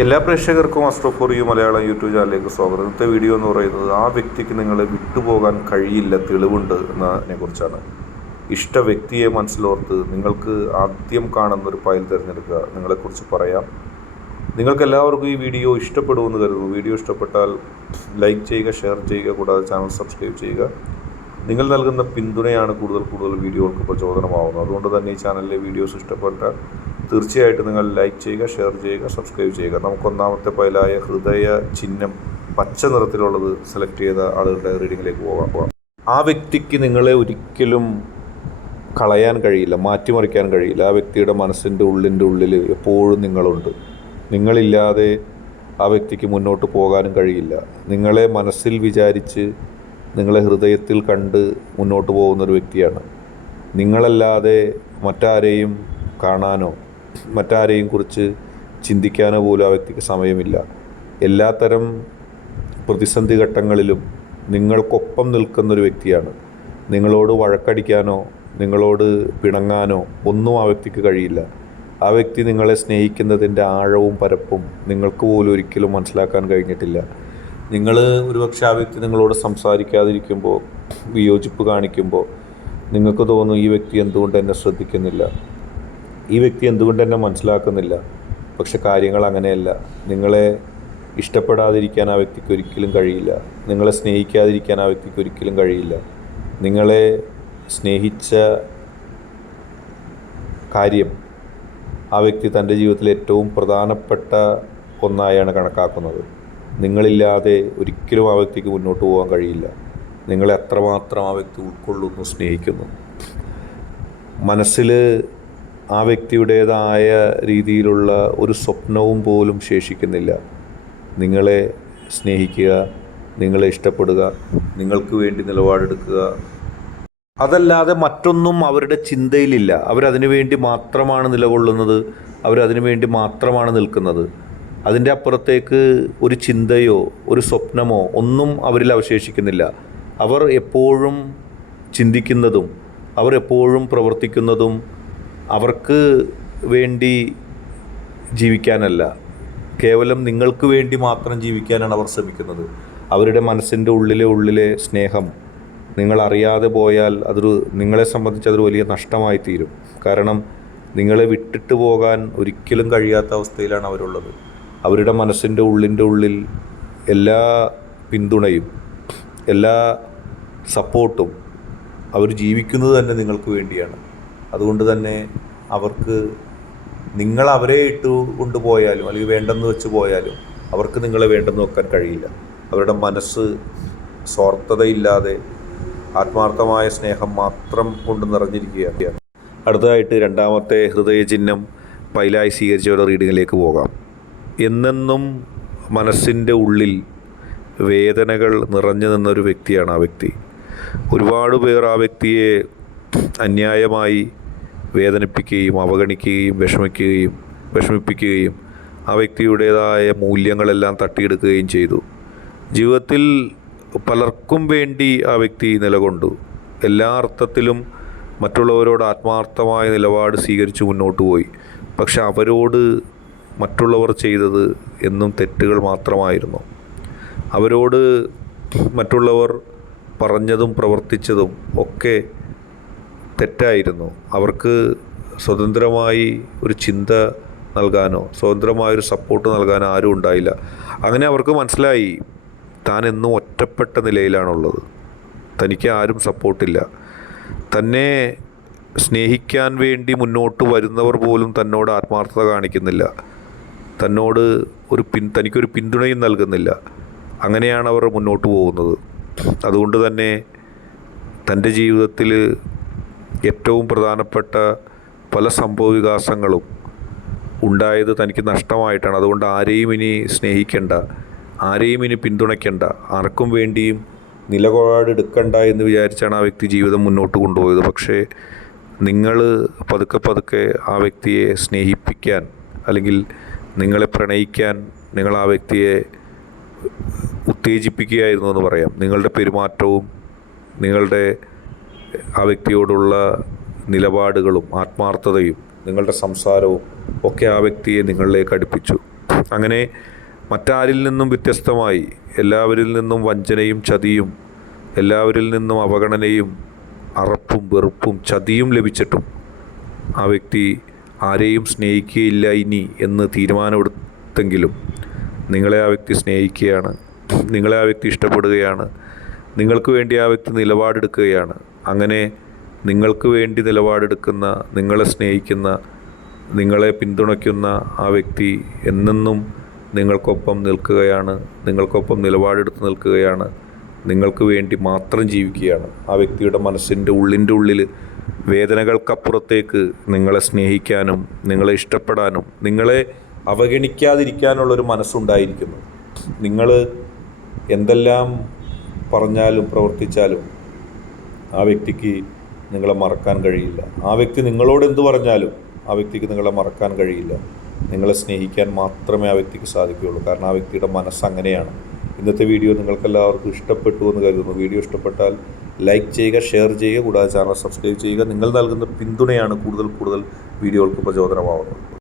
എല്ലാ പ്രേക്ഷകർക്കും astro for you Malayalam YouTube ചാനലിലേക്ക് സ്വാഗതം. ഇന്നത്തെ വീഡിയോ എന്ന് പറയുന്നത് ആ വ്യക്തിക്ക് നിങ്ങളെ വിട്ടുപോകാൻ കഴിയില്ല, തെളിവുണ്ട് എന്നതിനെ കുറിച്ചാണ്. ഇഷ്ട വ്യക്തിയെ മനസ്സിലോർത്ത് നിങ്ങൾക്ക് ആദ്യം കാണുന്നൊരു ഫയൽ തിരഞ്ഞെടുക്കുക. നിങ്ങളെക്കുറിച്ച് പറയാം. നിങ്ങൾക്ക് എല്ലാവർക്കും ഈ വീഡിയോ ഇഷ്ടപ്പെടുമെന്ന് കരുതുന്നു. വീഡിയോ ഇഷ്ടപ്പെട്ടാൽ ലൈക്ക് ചെയ്യുക, ഷെയർ ചെയ്യുക, കൂടാതെ ചാനൽ സബ്സ്ക്രൈബ് ചെയ്യുക. നിങ്ങൾ നൽകുന്ന പിന്തുണയാണ് കൂടുതൽ വീഡിയോകൾക്ക് പ്രചോദനമാവുന്നത്. അതുകൊണ്ട് തന്നെ ഈ ചാനലിലെ വീഡിയോസ് ഇഷ്ടപ്പെട്ടാൽ തീർച്ചയായിട്ടും നിങ്ങൾ ലൈക്ക് ചെയ്യുക, ഷെയർ ചെയ്യുക, സബ്സ്ക്രൈബ് ചെയ്യുക. നമുക്ക് ഒന്നാമത്തെ ഫയലായ ഹൃദയ ചിഹ്നം പച്ച നിറത്തിലുള്ളത് സെലക്ട് ചെയ്ത ആളുകളുടെ റീഡിങ്ങിലേക്ക് പോകാം. ആ വ്യക്തിക്ക് നിങ്ങളെ ഒരിക്കലും കളയാൻ കഴിയില്ല, മാറ്റിമറിക്കാൻ കഴിയില്ല. ആ വ്യക്തിയുടെ മനസ്സിൻ്റെ ഉള്ളിൽ എപ്പോഴും നിങ്ങളുണ്ട്. നിങ്ങളില്ലാതെ ആ വ്യക്തിക്ക് മുന്നോട്ട് പോകാനും കഴിയില്ല. നിങ്ങളെ മനസ്സിൽ വിചാരിച്ച്, നിങ്ങളെ ഹൃദയത്തിൽ കണ്ട് മുന്നോട്ട് പോകുന്നൊരു വ്യക്തിയാണ്. നിങ്ങളല്ലാതെ മറ്റാരെയും കാണാനോ മറ്റാരെയും കുറിച്ച് ചിന്തിക്കാനോ പോലും ആ വ്യക്തിക്ക് സമയമില്ല. എല്ലാത്തരം പ്രതിസന്ധി ഘട്ടങ്ങളിലും നിങ്ങൾക്കൊപ്പം നിൽക്കുന്നൊരു വ്യക്തിയാണ്. നിങ്ങളോട് വഴക്കടിക്കാനോ നിങ്ങളോട് പിണങ്ങാനോ ഒന്നും ആ വ്യക്തിക്ക് കഴിയില്ല. ആ വ്യക്തി നിങ്ങളെ സ്നേഹിക്കുന്നതിൻ്റെ ആഴവും പരപ്പും നിങ്ങൾക്ക് പോലും ഒരിക്കലും മനസ്സിലാക്കാൻ കഴിഞ്ഞിട്ടില്ല. നിങ്ങൾ ഒരുപക്ഷെ ആ വ്യക്തി നിങ്ങളോട് സംസാരിക്കാതിരിക്കുമ്പോൾ, വിയോജിപ്പ് കാണിക്കുമ്പോൾ നിങ്ങൾക്ക് തോന്നും ഈ വ്യക്തി എന്തുകൊണ്ട് എന്നെ ശ്രദ്ധിക്കുന്നില്ല, ഈ വ്യക്തി എന്തുകൊണ്ട് എന്നെ മനസ്സിലാക്കുന്നില്ല. പക്ഷെ കാര്യങ്ങൾ അങ്ങനെയല്ല. നിങ്ങളെ ഇഷ്ടപ്പെടാതിരിക്കാൻ ആ വ്യക്തിക്ക് ഒരിക്കലും കഴിയില്ല. നിങ്ങളെ സ്നേഹിക്കാതിരിക്കാൻ ആ വ്യക്തിക്ക് ഒരിക്കലും കഴിയില്ല. നിങ്ങളെ സ്നേഹിച്ച കാര്യം ആ വ്യക്തി തൻ്റെ ജീവിതത്തിൽ ഏറ്റവും പ്രധാനപ്പെട്ട ഒന്നായാണ് കണക്കാക്കുന്നത്. നിങ്ങളില്ലാതെ ഒരിക്കലും ആ വ്യക്തിക്ക് മുന്നോട്ട് പോകാൻ കഴിയില്ല. നിങ്ങളെ അത്രമാത്രം ആ വ്യക്തി ഉൾക്കൊള്ളുന്നു, സ്നേഹിക്കുന്നു. മനസ്സിൽ ആ വ്യക്തിയുടേതായ രീതിയിലുള്ള ഒരു സ്വപ്നവും പോലും ശേഷിക്കുന്നില്ല. നിങ്ങളെ സ്നേഹിക്കുക, നിങ്ങളെ ഇഷ്ടപ്പെടുക, നിങ്ങൾക്ക് വേണ്ടി നിലപാടെടുക്കുക, അതല്ലാതെ മറ്റൊന്നും അവരുടെ ചിന്തയിലില്ല. അവരതിനു വേണ്ടി മാത്രമാണ് നിലകൊള്ളുന്നത്, അവരതിനു വേണ്ടി മാത്രമാണ് നിൽക്കുന്നത്. അതിൻ്റെ അപ്പുറത്തേക്ക് ഒരു ചിന്തയോ ഒരു സ്വപ്നമോ ഒന്നും അവരിൽ അവശേഷിക്കുന്നില്ല. അവർ എപ്പോഴും ചിന്തിക്കുന്നതും അവർ എപ്പോഴും പ്രവർത്തിക്കുന്നതും അവർക്ക് വേണ്ടി ജീവിക്കാനല്ല, കേവലം നിങ്ങൾക്ക് വേണ്ടി മാത്രം ജീവിക്കാനാണ് അവർ ശ്രമിക്കുന്നത്. അവരുടെ മനസ്സിൻ്റെ ഉള്ളിലെ സ്നേഹം നിങ്ങളറിയാതെ പോയാൽ നിങ്ങളെ സംബന്ധിച്ച് അതൊരു വലിയ നഷ്ടമായി തീരും. കാരണം നിങ്ങളെ വിട്ടിട്ട് പോകാൻ ഒരിക്കലും കഴിയാത്ത അവസ്ഥയിലാണ് അവരുള്ളത്. അവരുടെ മനസ്സിൻ്റെ ഉള്ളിൽ എല്ലാ പിന്തുണയും എല്ലാ സപ്പോർട്ടും അവർ ജീവിക്കുന്നത് തന്നെ നിങ്ങൾക്ക് വേണ്ടിയാണ്. അതുകൊണ്ട് തന്നെ അവർക്ക് നിങ്ങൾ അവരെ ഇട്ട് കൊണ്ടുപോയാലും അല്ലെങ്കിൽ വേണ്ടെന്ന് വെച്ച് പോയാലും അവർക്ക് നിങ്ങളെ വേണ്ടെന്ന് വെക്കാൻ കഴിയില്ല. അവരുടെ മനസ്സ് സ്വാർത്ഥതയില്ലാതെ ആത്മാർത്ഥമായ സ്നേഹം മാത്രം കൊണ്ട് നിറഞ്ഞിരിക്കുകയാണ്. അടുത്തതായിട്ട് രണ്ടാമത്തെ ഹൃദയചിഹ്നം പൈലായി സ്വീകരിച്ചവരുടെ റീഡിങ്ങിലേക്ക് പോകാം. എന്നെന്നും മനസ്സിൻ്റെ ഉള്ളിൽ വേദനകൾ നിറഞ്ഞു നിന്നൊരു വ്യക്തിയാണ് ആ വ്യക്തി. ഒരുപാട് പേർ ആ വ്യക്തിയെ അന്യായമായി വേദനിപ്പിക്കുകയും അവഗണിക്കുകയും വിഷമിപ്പിക്കുകയും ആ വ്യക്തിയുടേതായ മൂല്യങ്ങളെല്ലാം തട്ടിയെടുക്കുകയും ചെയ്തു. ജീവിതത്തിൽ പലർക്കും വേണ്ടി ആ വ്യക്തി നിലകൊണ്ടു. എല്ലാ അർത്ഥത്തിലും മറ്റുള്ളവരോട് ആത്മാർത്ഥമായ നിലപാട് സ്വീകരിച്ച് മുന്നോട്ട് പോയി. പക്ഷെ അവരോട് മറ്റുള്ളവർ ചെയ്തത് എന്നും തെറ്റുകൾ മാത്രമായിരുന്നു. അവരോട് മറ്റുള്ളവർ പറഞ്ഞതും പ്രവർത്തിച്ചതും ഒക്കെ തെറ്റായിരുന്നു. അവർക്ക് സ്വതന്ത്രമായി ഒരു ചിന്ത നൽകാനോ സ്വതന്ത്രമായൊരു സപ്പോർട്ട് നൽകാനോ ആരും ഉണ്ടായില്ല. അങ്ങനെ അവർക്ക് മനസ്സിലായി താൻ എന്നും ഒറ്റപ്പെട്ട നിലയിലാണുള്ളത്. തനിക്ക് ആരും സപ്പോർട്ടില്ല. തന്നെ സ്നേഹിക്കാൻ വേണ്ടി മുന്നോട്ട് വരുന്നവർ പോലും തന്നോട് ആത്മാർത്ഥത കാണിക്കുന്നില്ല. തന്നോട് തനിക്കൊരു പിന്തുണയും നൽകുന്നില്ല. അങ്ങനെയാണ് അവർ മുന്നോട്ട് പോകുന്നത്. അതുകൊണ്ട് തന്നെ തൻ്റെ ജീവിതത്തിൽ ഏറ്റവും പ്രധാനപ്പെട്ട പല സംഭവവികാസങ്ങളും ഉണ്ടായത് തനിക്ക് നഷ്ടമായിട്ടാണ്. അതുകൊണ്ട് ആരെയും ഇനി സ്നേഹിക്കേണ്ട, ആരെയും ഇനി പിന്തുണയ്ക്കേണ്ട, ആർക്കും വേണ്ടിയും നിലപാടെടുക്കണ്ട എന്ന് വിചാരിച്ചാണ് ആ വ്യക്തി ജീവിതം മുന്നോട്ട് കൊണ്ടുപോയത്. പക്ഷേ നിങ്ങൾ പതുക്കെ ആ വ്യക്തിയെ സ്നേഹിപ്പിക്കാൻ അല്ലെങ്കിൽ നിങ്ങളെ പ്രണയിക്കാൻ നിങ്ങൾ ആ വ്യക്തിയെ ഉത്തേജിപ്പിക്കുകയായിരുന്നു എന്ന് പറയാം. നിങ്ങളുടെ പെരുമാറ്റവും നിങ്ങളുടെ ആ വ്യക്തിയോടുള്ള നിലപാടുകളും ആത്മാർത്ഥതയും നിങ്ങളുടെ സംസാരവും ഒക്കെ ആ വ്യക്തിയെ നിങ്ങളിലേക്ക് അടുപ്പിച്ചു. അങ്ങനെ മറ്റാരിൽ നിന്നും വ്യത്യസ്തമായി, എല്ലാവരിൽ നിന്നും വഞ്ചനയും ചതിയും, എല്ലാവരിൽ നിന്നും അവഗണനയും അറപ്പും വെറുപ്പും ചതിയും ലഭിച്ചിട്ടും ആ വ്യക്തി ആരെയും സ്നേഹിക്കുകയില്ല ഇനി എന്ന് തീരുമാനമെടുത്തെങ്കിലും നിങ്ങളെ ആ വ്യക്തി സ്നേഹിക്കുകയാണ്, നിങ്ങളെ ആ വ്യക്തി ഇഷ്ടപ്പെടുകയാണ്, നിങ്ങൾക്ക് വേണ്ടി ആ വ്യക്തി നിലപാടെടുക്കുകയാണ്. അങ്ങനെ നിങ്ങൾക്ക് വേണ്ടി നിലപാടെടുക്കുന്ന, നിങ്ങളെ സ്നേഹിക്കുന്ന, നിങ്ങളെ പിന്തുണയ്ക്കുന്ന ആ വ്യക്തി എന്നെന്നും നിങ്ങൾക്കൊപ്പം നിൽക്കുകയാണ്, നിങ്ങൾക്കൊപ്പം നിലപാടെടുത്ത് നിൽക്കുകയാണ്, നിങ്ങൾക്ക് വേണ്ടി മാത്രം ജീവിക്കുകയാണ്. ആ വ്യക്തിയുടെ മനസ്സിൻ്റെ ഉള്ളിൽ വേദനകൾക്കപ്പുറത്തേക്ക് നിങ്ങളെ സ്നേഹിക്കാനും നിങ്ങളെ ഇഷ്ടപ്പെടാനും നിങ്ങളെ അവഗണിക്കാതിരിക്കാനുള്ളൊരു മനസ്സുണ്ടായിരിക്കുന്നു. നിങ്ങൾ എന്തെല്ലാം പറഞ്ഞാലും പ്രവർത്തിച്ചാലും ആ വ്യക്തിക്ക് നിങ്ങളെ മറക്കാൻ കഴിയില്ല. ആ വ്യക്തി നിങ്ങളോട് എന്ത് പറഞ്ഞാലും ആ വ്യക്തിക്ക് നിങ്ങളെ മറക്കാൻ കഴിയില്ല. നിങ്ങളെ സ്നേഹിക്കാൻ മാത്രമേ ആ വ്യക്തിക്ക് സാധിക്കുകയുള്ളൂ. കാരണം ആ വ്യക്തിയുടെ മനസ്സ് അങ്ങനെയാണ്. ഇന്നത്തെ വീഡിയോ നിങ്ങൾക്കെല്ലാവർക്കും ഇഷ്ടപ്പെട്ടു എന്ന് കരുതുന്നു. വീഡിയോ ഇഷ്ടപ്പെട്ടാൽ ലൈക്ക് ചെയ്യുക, ഷെയർ ചെയ്യുക, കൂടാതെ ചാനൽ സബ്സ്ക്രൈബ് ചെയ്യുക. നിങ്ങൾ നൽകുന്ന പിന്തുണയാണ് കൂടുതൽ വീഡിയോകൾക്ക് പ്രചോദനമാവുന്നത്.